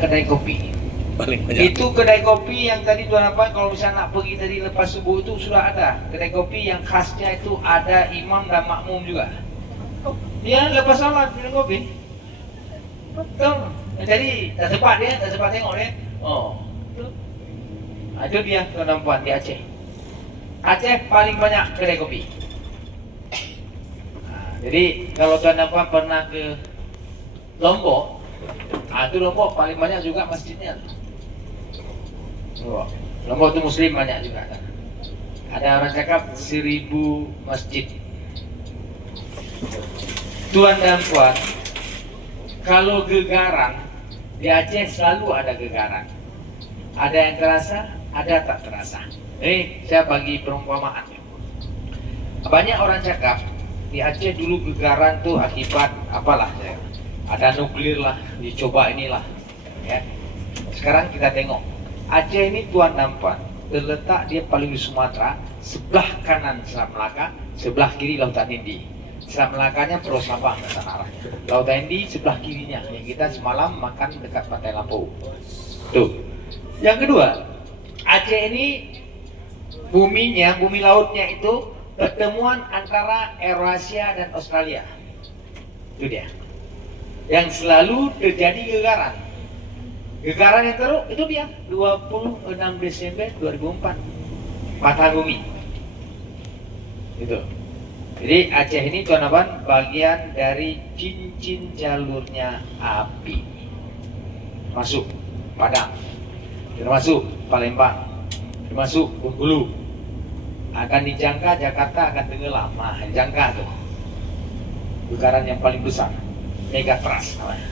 kedai kopi. Paling banyak. Itu kedai kopi yang tadi tuan apa, kalau misalnya nak pergi tadi lepas subuh itu sudah ada kedai kopi yang khasnya itu ada imam dan makmum juga. Dia lepas salat minum kopi. Betul. Jadi tak sempat tengok dia. Oh. Itu dia tuan puan di Aceh. Aceh paling banyak kedai kopi. Jadi kalau tuan puan pernah ke Lombok, itu Lombok paling banyak juga masjidnya. Lombok itu muslim banyak juga kan. Ada orang cakap 1000 masjid. Tuan dan puan, kalau gegaran di Aceh selalu ada gegaran. Ada yang terasa, ada tak terasa. Saya bagi perumpamaan. Banyak orang cakap di Aceh dulu gegaran tuh akibat apalah saya. Ada nuklir lah, dicoba inilah. Ya. Sekarang kita tengok. Aceh ini tuan dan puan, terletak dia paling di Sumatera, sebelah kanan Selat Melaka, sebelah kiri Lautan Hindi. Selat Melakanya Pulau Sabang ke sana arahnya. Lautan Hindi sebelah kirinya, yang kita semalam makan dekat Pantai Lampau. Tuh. Yang kedua, Aceh ini buminya, bumi lautnya itu pertemuan antara Eurasia dan Australia. Itu dia. Yang selalu terjadi gegaran. Gegaran yang teruk itu dia 26 Desember 2004 patah bumi itu. Jadi Aceh ini tuan abang bagian dari cincin jalurnya api masuk Padang, termasuk Palembang, termasuk Bengkulu. Akan dijangka Jakarta akan tenggelam. Nah, dijangka tuh gegaran yang paling besar, megatrust namanya.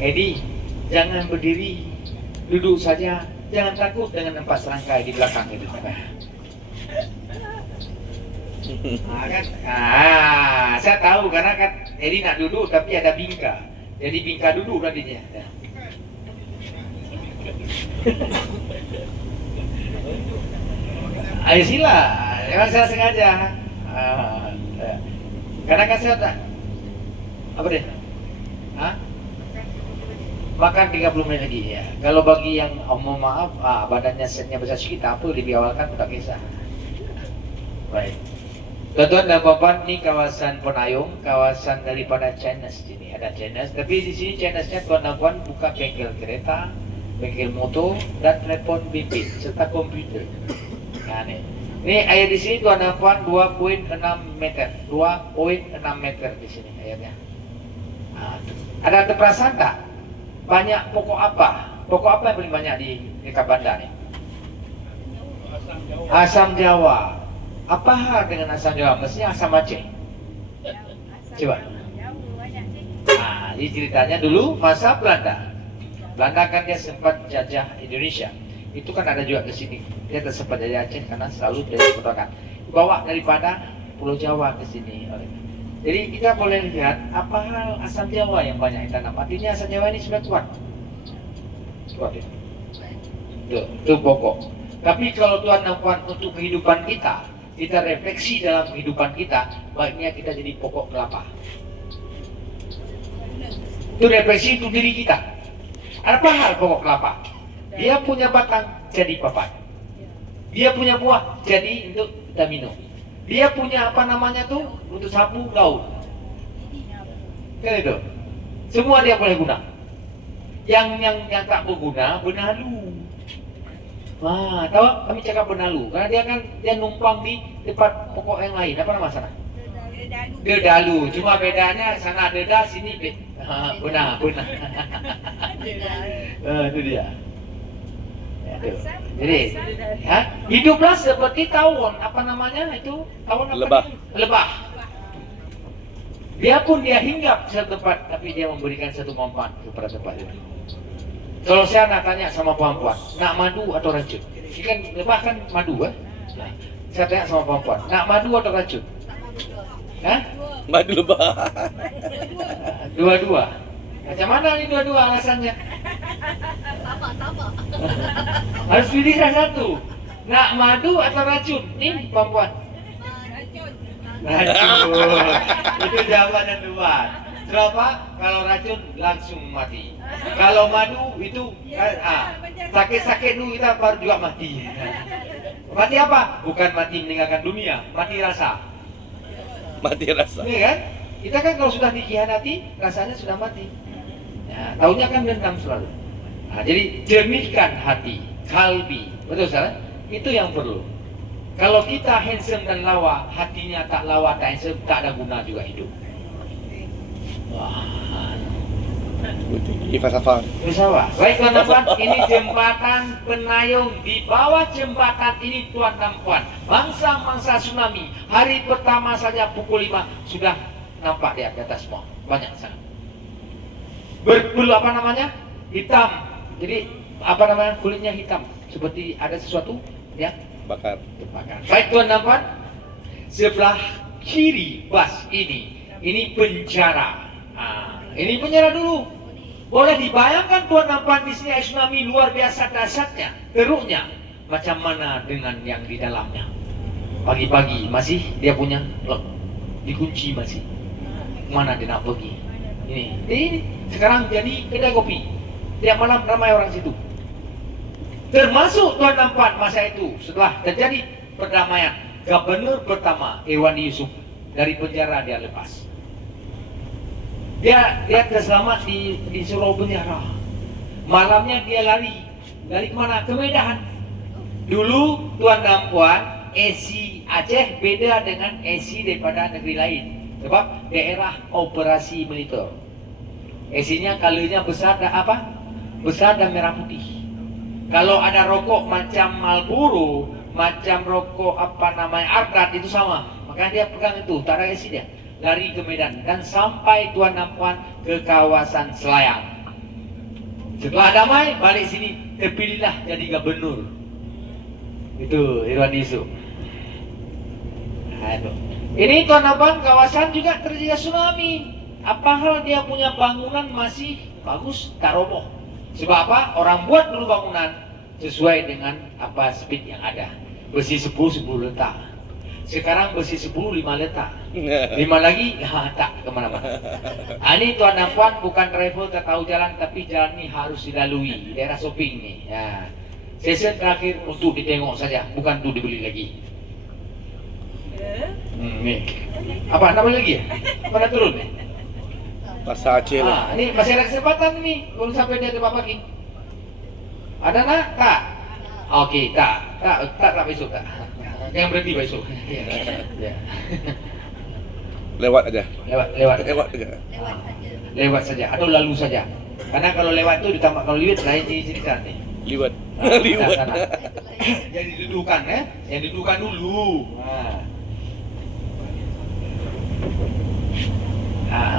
Jadi jangan berdiri, duduk saja, jangan takut dengan empat serangkai di belakang itu. Saya tahu karena kan Edi nak duduk tapi ada bingka, jadi bingka duduk nantinya. Ayo sila, memang saya sengaja. Karena kan saya tak apa deh? Makan 30 menit lagi ya. Kalau bagi yang mohon maaf, badannya setnya besar sedikit, apa lebih awal kan tak kisah. Baik. Tuan-tuan dan puan, ini kawasan Penayung, kawasan daripada Chinese sini. Ada Chinese, tapi di sini Chinese-nya tuan dan puan buka bengkel kereta, bengkel motor, dan telepon bimbit serta komputer. Nah, ini air di sini tuan dan puan 2,6 meter, 2,6 meter di sini airnya. Ada terperasan tak? Banyak pokok apa? Pokok apa yang paling banyak di dekat bandar ni? Asam Jawa. Apa hal dengan asam Jawa? Mestinya asam Aceh. Coba. Ini ceritanya dulu masa Belanda. Belanda kan dia sempat jajah Indonesia. Itu kan ada juga ke sini. Dia sempat jajah Aceh karena selalu dari pertukaran. Bawa daripada Pulau Jawa ke sini. Jadi kita boleh lihat apa hal asam Jawa yang banyak ditanam. Artinya asam Jawa ini sudah kuat. Kuat ya. Itu pokok. Tapi kalau tuan dan puan untuk kehidupan kita refleksi dalam kehidupan kita, baiknya kita jadi pokok kelapa. Itu refleksi untuk diri kita. Apa hal pokok kelapa? Dia punya batang jadi papan. Dia punya buah jadi untuk kita minum. Dia punya apa namanya tuh untuk sapu gaun. Kan itu. Semua dia boleh guna. Yang tak berguna benalu. Wah, tahu kami cakap benalu karena dia numpang di tempat pokok yang lain. Apa nama sana? Dedalu. Cuma bedanya sana deda, sini benar. Itu dia. Jadi, hiduplah seperti tawon. Apa namanya itu? Tawon apa? Lebah. Lebah. Biarpun dia hinggap di satu tempat, tapi dia memberikan satu manfaat kepada tempat itu. Kalau saya nak tanya sama perempuan, nak madu atau racun? Ini kan lebah kan madu kan? Saya tanya sama perempuan, nak madu atau racun? Madu lebah. Dua-dua. Macam mana ini dua-dua alasannya? Harus pilih salah satu. Nak madu atau racun? Nih perempuan. Racun. Itu jawaban yang tepat. Kenapa? Kalau racun langsung mati. Kalau madu itu sakit-sakit dulu kita baru juga mati. Mati apa? Bukan mati meninggalkan dunia, mati rasa. Mati rasa. Ini kan? Kita kan kalau sudah dikhianati, rasanya sudah mati. Ya, taunya kan dendam selalu. Nah, jadi jernihkan hati, kalbi, betul salah? Itu yang perlu. Kalau kita handsome dan lawa, hatinya tak lawa, tak handsome, tak ada guna juga hidup. Wah. Ini falsafah. Baik tuan-tuan, ini jembatan Penayung. Di bawah jembatan ini tuan-tuan, mangsa-mangsa tsunami. Hari pertama saja pukul 5 sudah nampak di atas semua. Banyak sangat. Apa namanya? Hitam. Jadi apa namanya? Kulitnya hitam. Seperti ada sesuatu ya Bakar. Baik tuan-tuan, sebelah kiri bas ini penjara. Ini penjara dulu. Boleh dibayangkan tuan-tuan di sini tsunami luar biasa dahsyatnya, teruknya. Macam mana dengan yang di dalamnya? Pagi-pagi masih dia punya lock, dikunci masih. Mana dia nak pergi? Ini sekarang jadi kedai kopi. Tiap malam ramai orang situ. Termasuk tuan-tuan masa itu setelah terjadi perdamaian, gubernur pertama Irwandi Yusuf dari penjara dia lepas. Dia terselamat di Surau penjara. Malamnya dia lari kemana? Ke Medan. Dulu tuan dan puan, AC Aceh beda dengan AC daripada negeri lain. Sebab daerah operasi militer. AC-nya kalanya besar dan apa? Besar dan merah putih. Kalau ada rokok macam Marlboro, macam rokok apa namanya Ardrat itu sama. Makanya dia pegang itu, tak ada AC dia. Lari ke Medan dan sampai tuan dan puan ke kawasan Selayang. Setelah damai balik sini, terpilihlah jadi gubernur. Itu Irwandi Yusuf. Ini tuan dan puan kawasan juga terjadi tsunami. Apa hal dia punya bangunan masih bagus, tak roboh. Sebab apa? Orang buat dulu bangunan sesuai dengan apa speed yang ada. Besi 10 letak. Sekarang besi 10 5 letak. 5 lagi tak kemana-mana. Ini tuan dan puan bukan travel tak tahu jalan, tapi jalan ini harus dilalui daerah shopping nih. Ya. Sesi terakhir untuk ditengok saja, bukan untuk dibeli lagi. Nih. Apa nak beli lagi ya? Mana turun nih? Pasar Aceh lah. Ini masih ada kesempatan nih, belum sampai dia tempat pagi. Ada nak? Tak. Okey, tak besok tak. Jangan berhenti besok. Ya. Lewat aja. Lewat aja. Lewat saja atau lalu saja. Karena kalau lewat itu ditambah kalau liwat lain cerita nih. Liwat. Jadi dudukan ya. Yang dudukan dulu.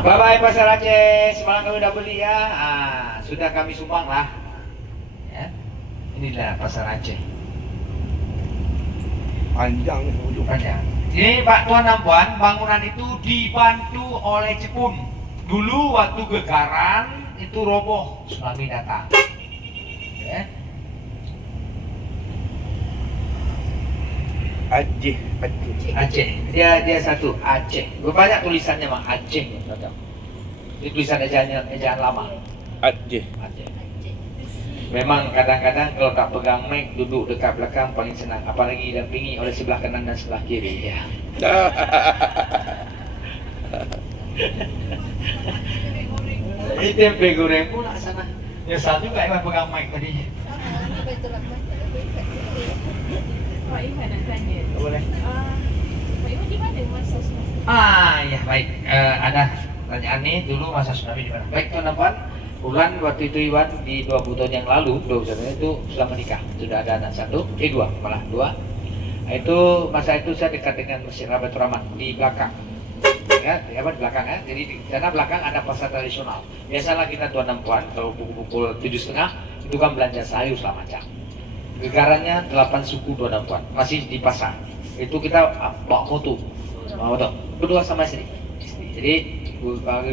Bye-bye Pasar Aceh. Semalam kami udah beli ya. Sudah kami sumbang lah. Ya. Inilah Pasar Aceh. Panjang Panjang. Ini Pak Tuan dan Puan, bangunan itu dibantu oleh Jepun. Dulu waktu gegaran itu roboh, tsunami datang. Ya. Aceh. Dia satu Aceh. Banyak tulisannya mah Aceh. Itu tulisan ejaan lama. Aceh. Memang kadang-kadang kalau tak pegang mic duduk dekat belakang paling senang, apalagi didampingi oleh sebelah kanan dan sebelah kiri ya. Ini tempe goreng pula sana. Nyesal juga Iwan pegang mic tadi. Pak Iwan nak tanya. Boleh. Pak Iwan di mana masa tsunami? Ya baik. Ada pertanyaan nih dulu masa tsunami di mana? Baik tuan dan puan. Bulan waktu itu Iwan di 20 tahun yang lalu, 20 tahun itu sudah menikah, sudah ada anak satu, dua. Itu masa itu saya dekat dengan Masjid Rabatul Rahman di belakang, ya, di belakang ya. Jadi di sana belakang ada pasar tradisional. Biasalah kita tuan dan puan kalau pukul 7.30 itu kan belanja sayur segala macam. Gegarannya 8 suku tuan dan puan, masih di pasar. Itu kita bawa motor, berdua sama istri. Jadi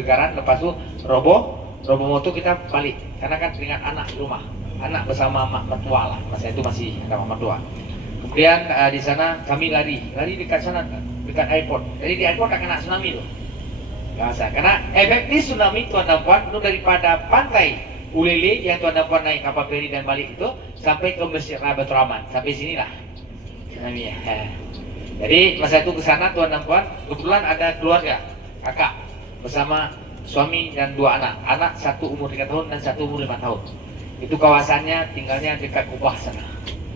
gegaran lepas itu roboh motor kita balik karena kan dengan anak di rumah, anak bersama mak mertua lah, masa itu masih ada mak mertua. Kemudian di sana kami lari dekat sana, dekat airport. Jadi di airport tak kena tsunami tuh, biasa. Karena efektif tsunami tuan dan puan itu daripada pantai Ulele yang tuan dan puan naik kapal feri dan balik itu sampai ke Masjid Baitur Rahman. Sampai sinilah tsunami. Jadi masa itu ke sana tuan dan puan, kebetulan ada keluarga, kakak bersama suami dan 2 anak. Anak satu umur 3 tahun dan satu umur 5 tahun. Itu kawasannya tinggalnya dekat Kubah sana.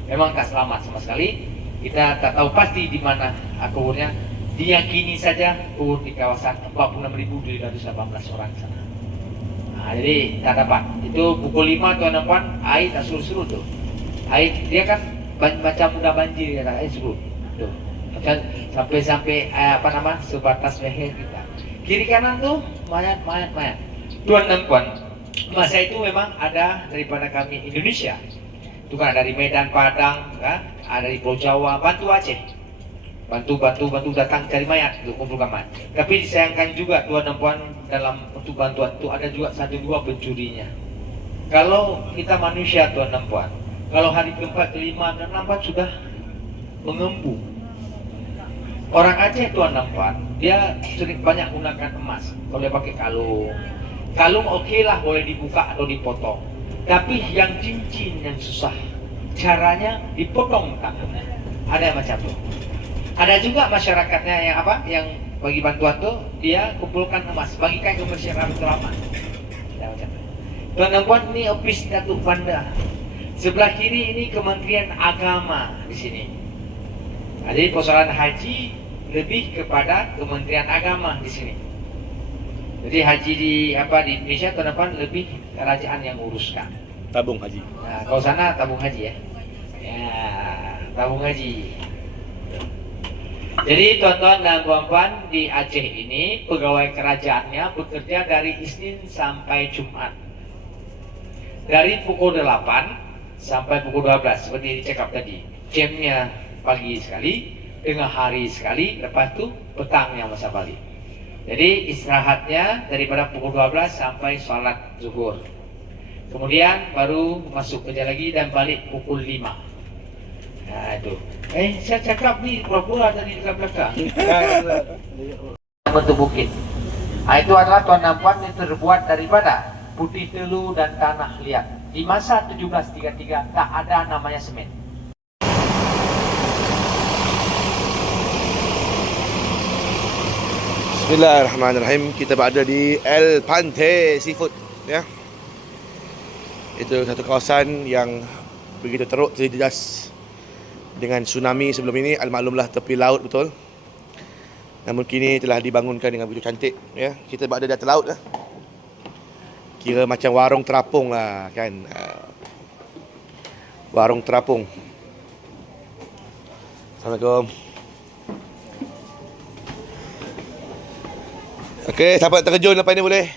Memang tak selamat sama sekali. Kita tak tahu pasti di mana kuburnya. Diyakini saja kubur di kawasan 46.718 orang sana. Nah, jadi tak dapat. Itu pukul 5 tuan dan puan, air tak suruh-suruh tuh. Air dia kan macam udah banjir ya, air suruh. Tuh. Macam sampai sebatas leher kita. Kiri kanan tuh mayat. Tuan dan puan, masa itu memang ada daripada kami Indonesia. Itu kan dari Medan, Padang, kan? Ada dari Pulau Jawa, bantu Aceh. Bantu datang cari mayat untuk kumpulkan mayat. Tapi disayangkan juga tuan dan puan, dalam untuk bantuan itu ada juga 1-2 pencurinya. Kalau kita manusia tuan dan puan, kalau hari keempat, kelima dan 6 sudah mengembung. Orang Aceh tuan dan puan, dia sering banyak gunakan emas. Kalau dia pakai kalung oke lah, boleh dibuka atau dipotong. Tapi yang cincin yang susah, caranya dipotong tangannya. Ada yang macam itu. Ada juga masyarakatnya yang bagi bantuan tuh dia kumpulkan emas, bagikan ke Masjid Baitur Rahman. Tuan dan puan, ini ofis Datuk Banda. Sebelah kiri ini Kementerian Agama di sini. Jadi persoalan haji lebih kepada Kementerian Agama di sini. Jadi haji di Indonesia tuan dan puan lebih kerajaan yang uruskan. Tabung haji. Nah, kalau sana tabung haji ya. Ya, tabung haji. Jadi tuan-tuan dan puan-puan, di Aceh ini pegawai kerajaannya bekerja dari Isnin sampai Jumat. Dari pukul 8 sampai pukul 12 seperti dicakap tadi. Jamnya pagi sekali, tengah hari sekali, lepas itu petangnya masa balik. Jadi istirahatnya daripada pukul 12 sampai sholat zuhur. Kemudian baru masuk kerja lagi dan balik pukul 5. Nah itu. Saya cakap ni pura-pura tadi dekat belakang. Bentuk bukit. Nah, itu adalah tuan dan puan yang terbuat daripada putih telur dan tanah liat. Di masa 1733 tak ada namanya semen. Bismillahirrahmanirrahim. Kita berada di El Pante Seafood, ya. Itu satu kawasan yang begitu teruk terjejas dengan tsunami sebelum ini. Al-maklumlah tepi laut betul. Namun kini telah dibangunkan dengan begitu cantik, ya. Kita berada di atas laut lah. Kira macam warung terapung lah kan. Warung terapung. Assalamualaikum. Okey, siapa terjun lepas ni boleh?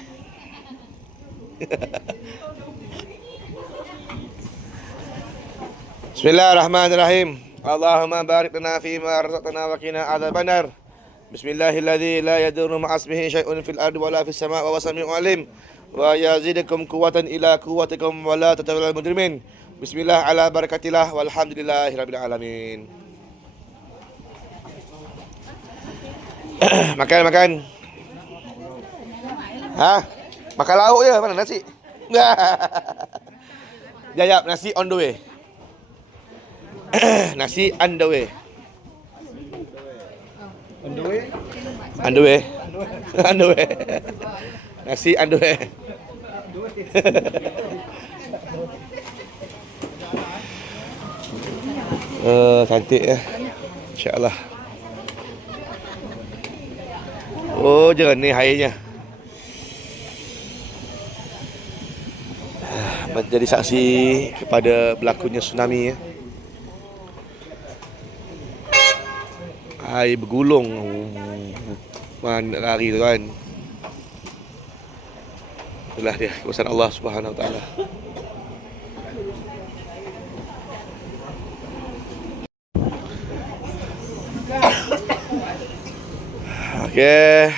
Bismillahirrahmanirrahim. Allahumma barik lana fima razaqtana wa qina adzabannar. Bismillahilladzi la yadurru ma'asmihi syai'un fil ardi wala fis sama'i wa huwas samii'ul 'alim. Wa yazidukum quwwatan ila quwwatikum wa la tatawallal mujrimin. Bismillah ala barakatillah walhamdulillahirabbil alamin. Makan. Makan lauk je, mana nasi? Jayap, nasi on the way. Nasi on the way. On the way. Nasi on the way. Cantik ya. InsyaAllah. Oh, jernih airnya. Menjadi saksi kepada berlakunya tsunami ya. Air bergulung. Mana lari tu kan. Itulah dia kuasa Allah Subhanahu Wa Taala. Okey.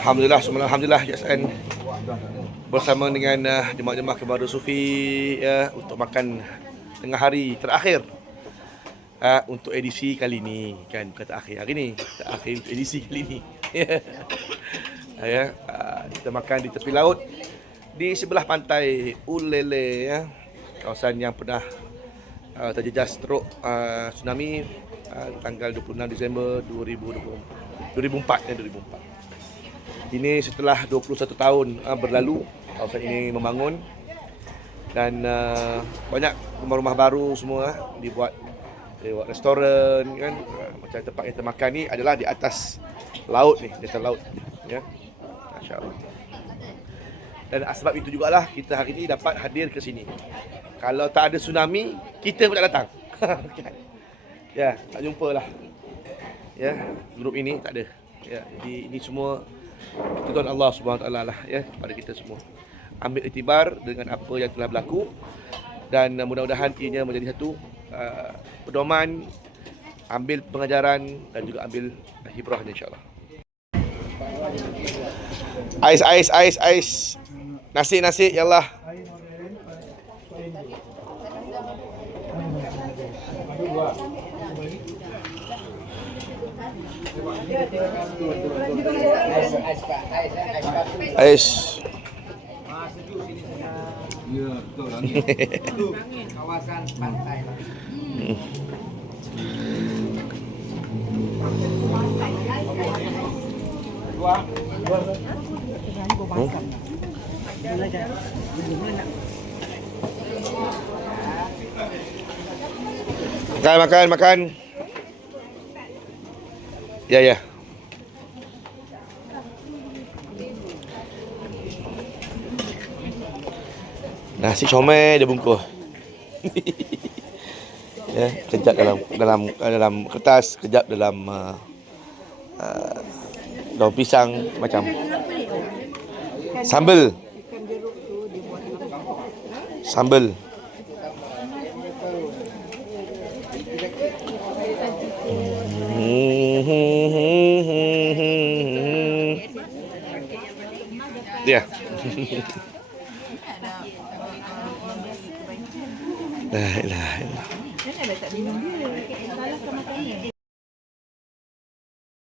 Alhamdulillah, JSN bersama dengan jemaah-jemaah kepada Sufi ya, untuk makan tengah hari terakhir untuk edisi kali ni. Kan bukan terakhir hari ni, terakhir untuk edisi kali ni. Ya, kita makan di tepi laut di sebelah pantai Ulele, ya, kawasan yang pernah terjejas teruk tsunami tanggal 26 Disember 2004. Ini setelah 21 tahun berlalu kawasan ini membangun dan banyak rumah-rumah baru semua dibuat restoran kan, macam tempat kita makan ni adalah di atas laut ni, di atas laut ya. Masya-Allah. Dan sebab itu jugalah kita hari ini dapat hadir ke sini. Kalau tak ada tsunami, kita pun tak datang. Ya, tak jumpalah. Ya, grup ini tak ada. Ya, jadi ini semua ketentuan Allah Subhanahu Wa Taala lah ya kepada kita semua. Ambil iktibar dengan apa yang telah berlaku dan mudah-mudahan ianya menjadi satu pedoman, ambil pengajaran dan juga ambil hibrahnya insya-Allah. Ais. Nasi, yallah. Ais. Ya, betul lah. Kawasan pantai. Makan. Ya. Nasi comel dia bungkus. Ya, kejap dalam kertas, kejap dalam daun pisang macam sambal. Ya. La ilaha illallah. Kenapa tak minum dia? Salah ke makannya?